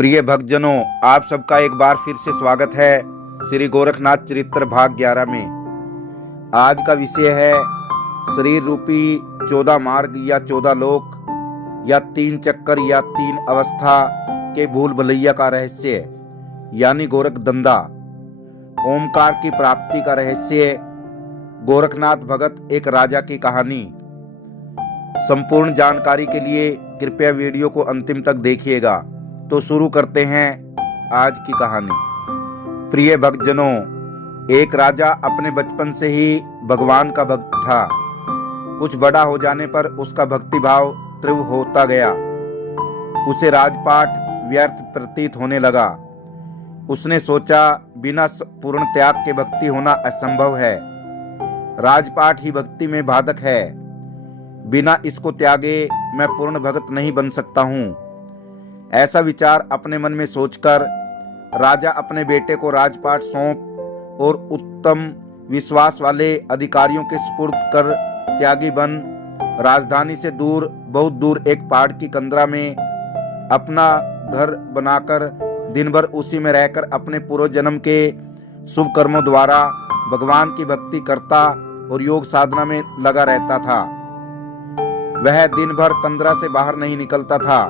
प्रिय भक्तजनों, आप सबका एक बार फिर से स्वागत है श्री गोरखनाथ चरित्र भाग 11 में। आज का विषय है शरीर रूपी 14 मार्ग या 14 लोक या 3 चक्कर या 3 अवस्था के भूल भुलैया का रहस्य, यानी गोरख धंधा, ओमकार की प्राप्ति का रहस्य, गोरखनाथ भगत एक राजा की कहानी। संपूर्ण जानकारी के लिए कृपया वीडियो को अंतिम तक देखिएगा। तो शुरू करते हैं आज की कहानी। प्रिय भक्तजनों, एक राजा अपने बचपन से ही भगवान का भक्त था। कुछ बड़ा हो जाने पर उसका भक्ति भाव तीव्र होता गया। उसे राजपाट व्यर्थ प्रतीत होने लगा। उसने सोचा, बिना पूर्ण त्याग के भक्ति होना असंभव है। राजपाट ही भक्ति में बाधक है। बिना इसको त्यागे मैं पूर्ण भक्त नहीं बन सकता हूँ। ऐसा विचार अपने मन में सोचकर राजा अपने बेटे को राजपाट सौंप और उत्तम विश्वास वाले अधिकारियों के सुपुर्द कर त्यागी बन राजधानी से दूर, बहुत दूर एक पहाड़ की कंदरा में अपना घर बनाकर दिन भर उसी में रहकर अपने पूर्व जन्म के शुभ कर्मों द्वारा भगवान की भक्ति करता और योग साधना में लगा रहता था। वह दिन भर कंदरा से बाहर नहीं निकलता था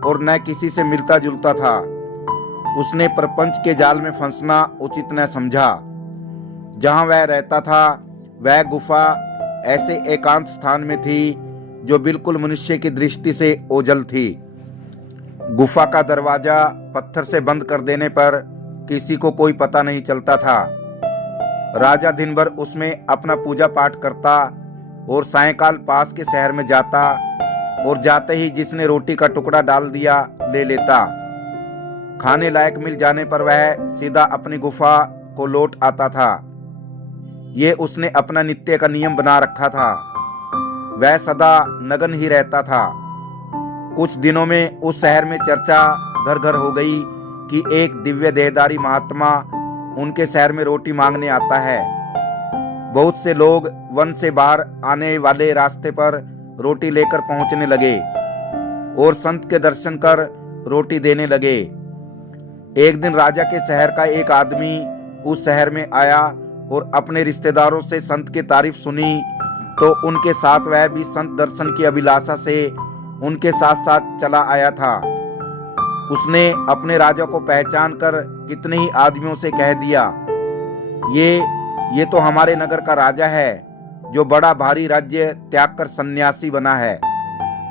और न किसी से मिलता जुलता था। उसने प्रपंच के जाल में फंसना उचित न समझा। जहां वह रहता था वह गुफा ऐसे एकांत स्थान में थी जो बिल्कुल मनुष्य की दृष्टि से ओझल थी। गुफा का दरवाजा पत्थर से बंद कर देने पर किसी को कोई पता नहीं चलता था। राजा दिन भर उसमें अपना पूजा पाठ करता और सायंकाल पास के शहर में जाता और जाते ही जिसने रोटी का टुकड़ा डाल दिया ले लेता। खाने लायक मिल जाने पर वह सीधा अपनी गुफा को लौट आता था। ये उसने अपना नित्य का नियम बना रखा था। वह सदा नग्न ही रहता था। कुछ दिनों में उस शहर में चर्चा घर घर हो गई कि एक दिव्य देहधारी महात्मा उनके शहर में रोटी मांगने आता है। बहुत से लोग वन से बाहर आने वाले रास्ते पर रोटी लेकर पहुंचने लगे और संत के दर्शन कर रोटी देने लगे। एक दिन राजा के शहर का एक आदमी उस शहर में आया और अपने रिश्तेदारों से संत की तारीफ सुनी, तो उनके साथ वह भी संत दर्शन की अभिलाषा से उनके साथ साथ चला आया था। उसने अपने राजा को पहचान कर कितने ही आदमियों से कह दिया, ये तो हमारे नगर का राजा है जो बड़ा भारी राज्य त्याग कर सन्यासी बना है।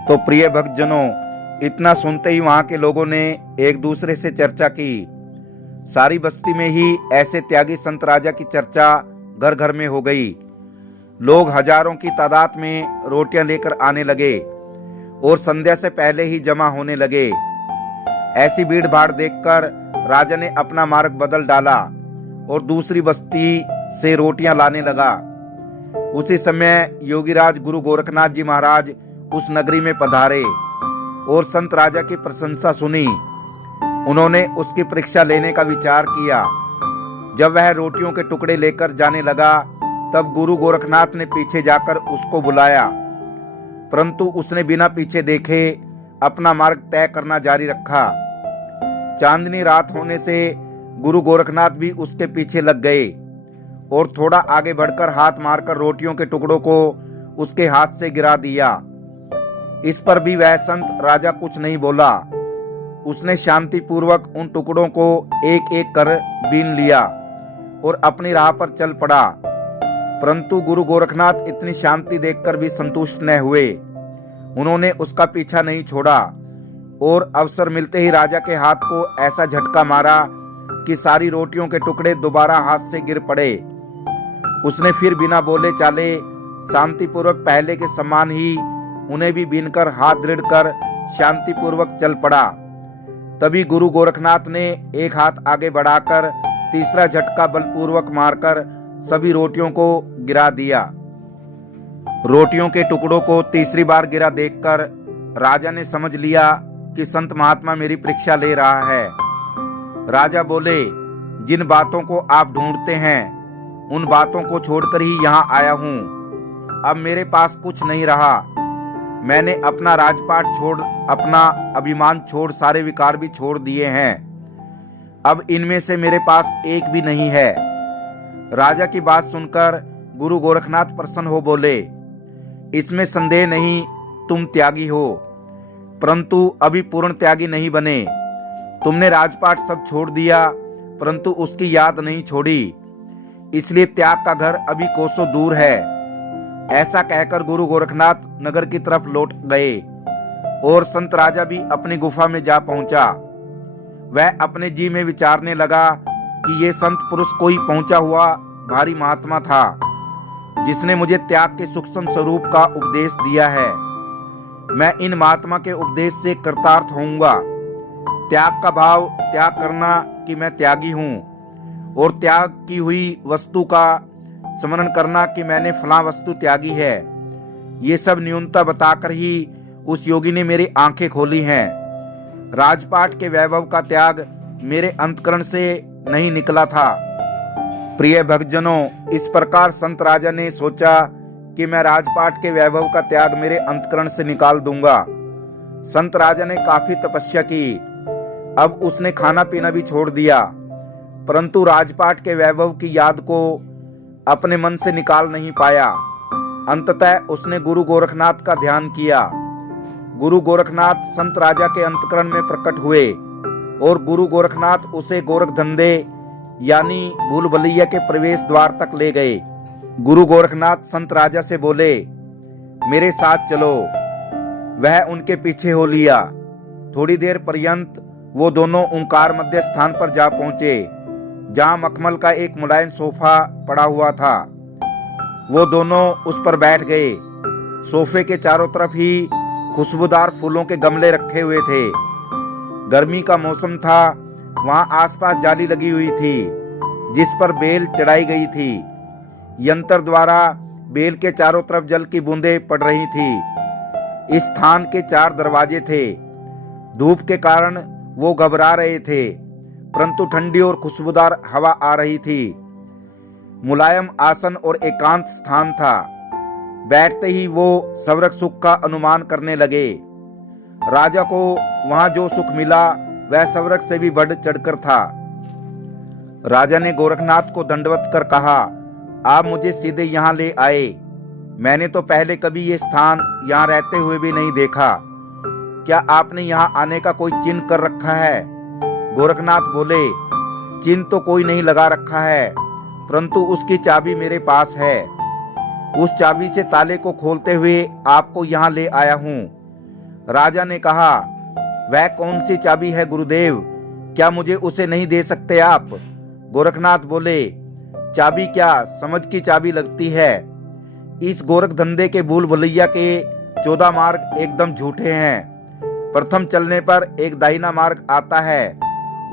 तो प्रिय भक्तजनों, इतना सुनते ही वहां के लोगों ने एक दूसरे से चर्चा की। सारी बस्ती में ही ऐसे त्यागी संत राजा की चर्चा घर घर में हो गई। लोग हजारों की तादाद में रोटियां लेकर आने लगे और संध्या से पहले ही जमा होने लगे। ऐसी भीड़ भाड़ देखकर राजा ने अपना मार्ग बदल डाला और दूसरी बस्ती से रोटियां लाने लगा। उसी समय योगीराज गुरु गोरखनाथ जी महाराज उस नगरी में पधारे और संत राजा की प्रशंसा सुनी। उन्होंने उसकी परीक्षा लेने का विचार किया। जब वह रोटियों के टुकड़े लेकर जाने लगा तब गुरु गोरखनाथ ने पीछे जाकर उसको बुलाया, परंतु उसने बिना पीछे देखे अपना मार्ग तय करना जारी रखा। चांदनी रात होने से गुरु गोरखनाथ भी उसके पीछे लग गए और थोड़ा आगे बढ़कर हाथ मारकर रोटियों के टुकड़ों को उसके हाथ से गिरा दिया। इस पर भी वह संत राजा कुछ नहीं बोला। उसने शांति पूर्वक उन टुकड़ों को एक एक कर बीन लिया और अपनी राह पर चल पड़ा। परंतु गुरु गोरखनाथ इतनी शांति देखकर भी संतुष्ट न हुए। उन्होंने उसका पीछा नहीं छोड़ा और अवसर मिलते ही राजा के हाथ को ऐसा झटका मारा कि सारी रोटियों के टुकड़े दोबारा हाथ से गिर पड़े। उसने फिर बिना बोले चाले शांतिपूर्वक पहले के समान ही उन्हें भी बीनकर हाथ दृढ़ कर शांतिपूर्वक चल पड़ा। तभी गुरु गोरखनाथ ने एक हाथ आगे बढ़ाकर तीसरा झटका बलपूर्वक मारकर सभी रोटियों को गिरा दिया। रोटियों के टुकड़ों को तीसरी बार गिरा देखकर राजा ने समझ लिया कि संत महात्मा मेरी परीक्षा ले रहा है। राजा बोले, जिन बातों को आप ढूंढते हैं उन बातों को छोड़कर ही यहाँ आया हूँ। अब मेरे पास कुछ नहीं रहा। मैंने अपना राजपाट छोड़, अपना अभिमान छोड़, सारे विकार भी छोड़ दिए हैं। अब इनमें से मेरे पास एक भी नहीं है। राजा की बात सुनकर गुरु गोरखनाथ प्रसन्न हो बोले, इसमें संदेह नहीं, तुम त्यागी हो, परंतु अभी पूर्ण त्यागी नहीं बने। तुमने राजपाट सब छोड़ दिया, परंतु उसकी याद नहीं छोड़ी, इसलिए त्याग का घर अभी कोसों दूर है। ऐसा कहकर गुरु गोरखनाथ नगर की तरफ लौट गए और संत राजा भी अपनी गुफा में जा पहुंचा। वह अपने जी में विचारने लगा कि ये संत पुरुष कोई पहुंचा हुआ भारी महात्मा था, जिसने मुझे त्याग के सूक्ष्म स्वरूप का उपदेश दिया है। मैं इन महात्मा के उपदेश से कृतार्थ होऊंगा। त्याग का भाव त्याग करना कि मैं त्यागी हूँ, और त्याग की हुई वस्तु का स्मरण करना कि मैंने फलां वस्तु त्यागी है। ये सब न्यूनता बताकर ही उस योगी ने मेरी आंखें खोली हैं। राजपाट के वैभव का त्याग मेरे अंतकरण से नहीं निकला था। प्रिय भक्तजनों, इस प्रकार संत राजा ने सोचा कि मैं राजपाट के वैभव का त्याग मेरे अंतकरण से निकाल दूंगा। संत राजा ने काफी तपस्या की। अब उसने खाना पीना भी छोड़ दिया, परंतु राजपाट के वैभव की याद को अपने मन से निकाल नहीं पाया। अंततः उसने गुरु गोरखनाथ का ध्यान किया। गुरु गोरखनाथ संत राजा के अंतकरण में प्रकट हुए और गुरु गोरखनाथ उसे गोरख धंधे यानी भूल भुलैया के प्रवेश द्वार तक ले गए। गुरु गोरखनाथ संत राजा से बोले, मेरे साथ चलो। वह उनके पीछे हो लिया। थोड़ी देर पर्यंत वो दोनों ओंकार मध्य स्थान पर जा पहुंचे, जहां मखमल का एक मुलायम सोफा पड़ा हुआ था। वो दोनों उस पर बैठ गए। सोफे के चारों तरफ ही खुशबूदार फूलों के गमले रखे हुए थे। गर्मी का मौसम था। वहां आसपास जाली लगी हुई थी, जिस पर बेल चढ़ाई गई थी। यंत्र द्वारा बेल के चारों तरफ जल की बूंदें पड़ रही थी। इस स्थान के 4 दरवाजे थे। धूप के कारण वो घबरा रहे थे, परंतु ठंडी और खुशबूदार हवा आ रही थी। मुलायम आसन और एकांत स्थान था। बैठते ही वो स्वर्ग सुख का अनुमान करने लगे। राजा को वहां जो सुख मिला वह स्वर्ग से भी बढ़ चढ़कर था। राजा ने गोरखनाथ को दंडवत कर कहा, आप मुझे सीधे यहाँ ले आए। मैंने तो पहले कभी ये स्थान यहाँ रहते हुए भी नहीं देखा। क्या आपने यहाँ आने का कोई चिन्ह कर रखा है? गोरखनाथ बोले, चिन्ह तो कोई नहीं लगा रखा है, परंतु उसकी चाबी मेरे पास है। उस चाबी से ताले को खोलते हुए आपको यहाँ ले आया हूँ। राजा ने कहा, वह कौन सी चाबी है गुरुदेव? क्या मुझे उसे नहीं दे सकते आप? गोरखनाथ बोले, चाबी क्या, समझ की चाबी लगती है। इस गोरख धंधे के भूल भुलैया के 14 मार्ग एकदम झूठे हैं। प्रथम चलने पर एक दाहिना मार्ग आता है,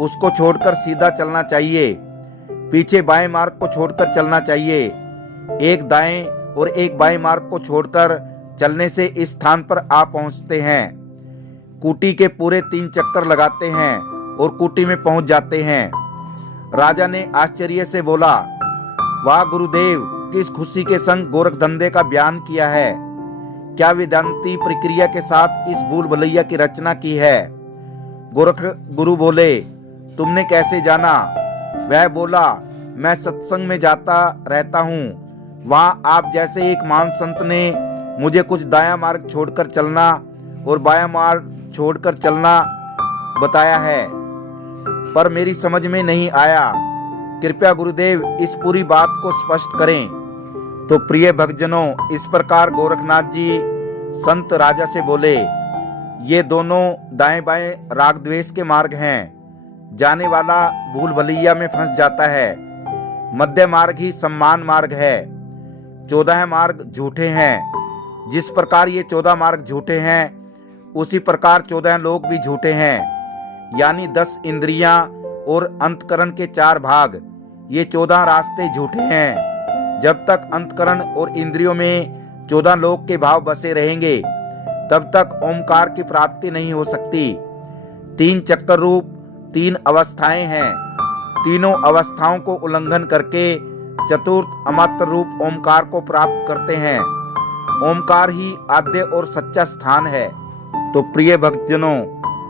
उसको छोड़कर सीधा चलना चाहिए। पीछे बाएं मार्ग को छोड़कर चलना चाहिए। एक दाएं और एक बाएं मार्ग को छोड़कर चलने से इस स्थान पर आ पहुंचते हैं। कुटी के पूरे 3 चक्कर लगाते हैं और कुटी में पहुंच जाते हैं। राजा ने आश्चर्य से बोला, वाह गुरुदेव, किस खुशी के संग गोरख धंधे का बयान किया है। क्या वेदांती प्रक्रिया के साथ इस भूल भुलैया की रचना की है। गोरख गुरु बोले, तुमने कैसे जाना? वह बोला, मैं सत्संग में जाता रहता हूँ। वहां आप जैसे एक महान संत ने मुझे कुछ दायां मार्ग छोड़कर चलना और बायां मार्ग छोड़कर चलना बताया है, पर मेरी समझ में नहीं आया। कृपया गुरुदेव इस पूरी बात को स्पष्ट करें। तो प्रिय भक्तजनों, इस प्रकार गोरखनाथ जी संत राजा से बोले, ये दोनों दाएं बाएं राग द्वेष के मार्ग हैं। जाने वाला भूल भुलैया में फंस जाता है। मध्य मार्ग ही सम्मान मार्ग है। 14 मार्ग झूठे हैं। जिस प्रकार ये 14 मार्ग झूठे हैं, उसी प्रकार 14 लोग भी झूठे हैं। यानी 10 इंद्रियां और अंतकरण के 4 भाग, ये 14 रास्ते झूठे हैं। जब तक अंतकरण और इंद्रियों में 14 लोक के भाव बसे रहेंगे, तब तक ओमकार की प्राप्ति नहीं हो सकती। 3 चक्कर रूप 3 अवस्थाएं हैं। तीनों अवस्थाओं को उल्लंघन करके चतुर्थ अमात्र रूप ओमकार को प्राप्त करते हैं। ओमकार ही आद्य और सच्चा स्थान है। तो प्रिय भक्तजनों,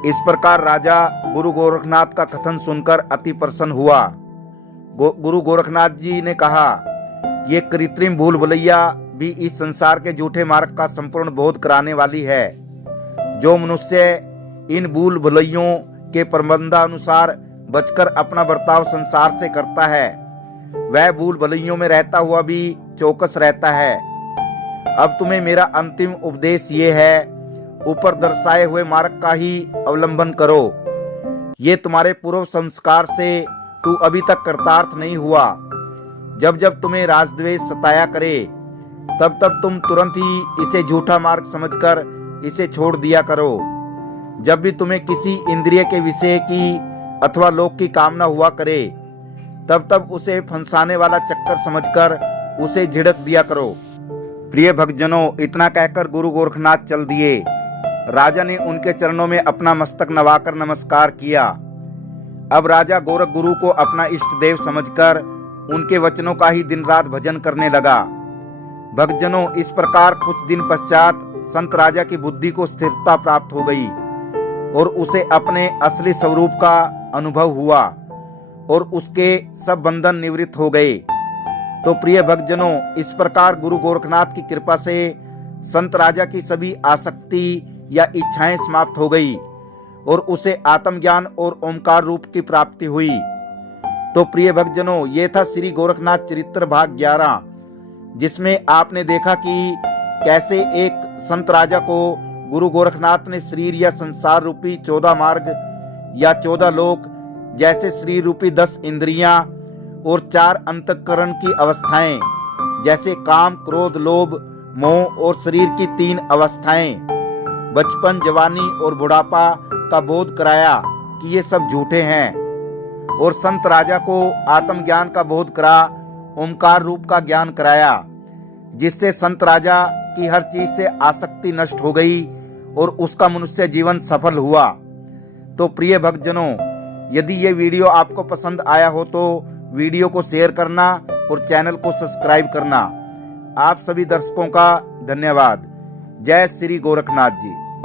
इस प्रकार राजा गुरु गोरखनाथ का कथन सुनकर अति प्रसन्न हुआ। गुरु गोरखनाथ जी ने कहा, ये कृत्रिम भूल भुलैया भी इस संसार के झूठे मार्ग का संपूर्ण बोध कराने वाली है। जो मनुष्य इन भूल भुलैयों के प्रबंधानुसार बचकर अपना बर्ताव संसार से करता है, वह भूल भुलैयों में रहता हुआ भी चौकस रहता है। अब तुम्हें मेरा अंतिम उपदेश ये है, ऊपर दर्शाए हुए मार्ग का ही अवलंबन करो। ये तुम्हारे पूर्व संस्कार से तू अभी तक कृतार्थ नहीं हुआ। जब जब तुम्हें राजद्वेष सताया करे, तब तब तुम तुरंत ही इसे झूठा मार्ग समझकर इसे छोड़ दिया करो। जब भी तुम्हें किसी इंद्रिय के विषय की अथवा लोक की कामना हुआ करे, तब तब उसे फंसाने वाला चक्कर समझकर उसे झिड़क दिया करो। प्रिय भक्तजनों, इतना कहकर गुरु गोरखनाथ चल दिए। राजा ने उनके चरणों में अपना मस्तक नवाकर नमस्कार किया। अब राजा गोरख गुरु को अपना इष्ट देव समझकर उनके वचनों का ही दिन रात भजन करने लगा। भक्तजनों, इस प्रकार कुछ दिन पश्चात संत राजा की बुद्धि को स्थिरता प्राप्त हो गई और उसे अपने असली स्वरूप का अनुभव हुआ और उसके सब बंधन निवृत्त हो गए। तो प्रिय भक्तजनों, इस प्रकार गुरु गोरखनाथ की कृपा से संत राजा की सभी आसक्ति या इच्छाएं समाप्त हो गई और उसे आत्मज्ञान और ओमकार रूप की प्राप्ति हुई। तो प्रिय भक्तजनों, ये था श्री गोरखनाथ चरित्र भाग 11, जिसमें आपने देखा कि कैसे एक संत राजा को गुरु गोरखनाथ ने शरीर या संसार रूपी 14 मार्ग या 14 लोक, जैसे शरीर रूपी 10 इंद्रियां और 4 अंतःकरण की अवस्थाएं, जैसे काम, क्रोध, लोभ, मोह, और शरीर की 3 अवस्थाएं, बचपन, जवानी और बुढ़ापा का बोध कराया कि ये सब झूठे हैं। और संत राजा को आत्मज्ञान का बोध करा, ओमकार रूप का ज्ञान कराया, जिससे संत राजा की हर चीज से आसक्ति नष्ट हो गई और उसका मनुष्य जीवन सफल हुआ। तो प्रिय भक्तजनों, यदि ये वीडियो आपको पसंद आया हो तो वीडियो को शेयर करना और चैनल को सब्सक्राइब करना। आप सभी दर्शकों का धन्यवाद। जय श्री गोरखनाथ जी।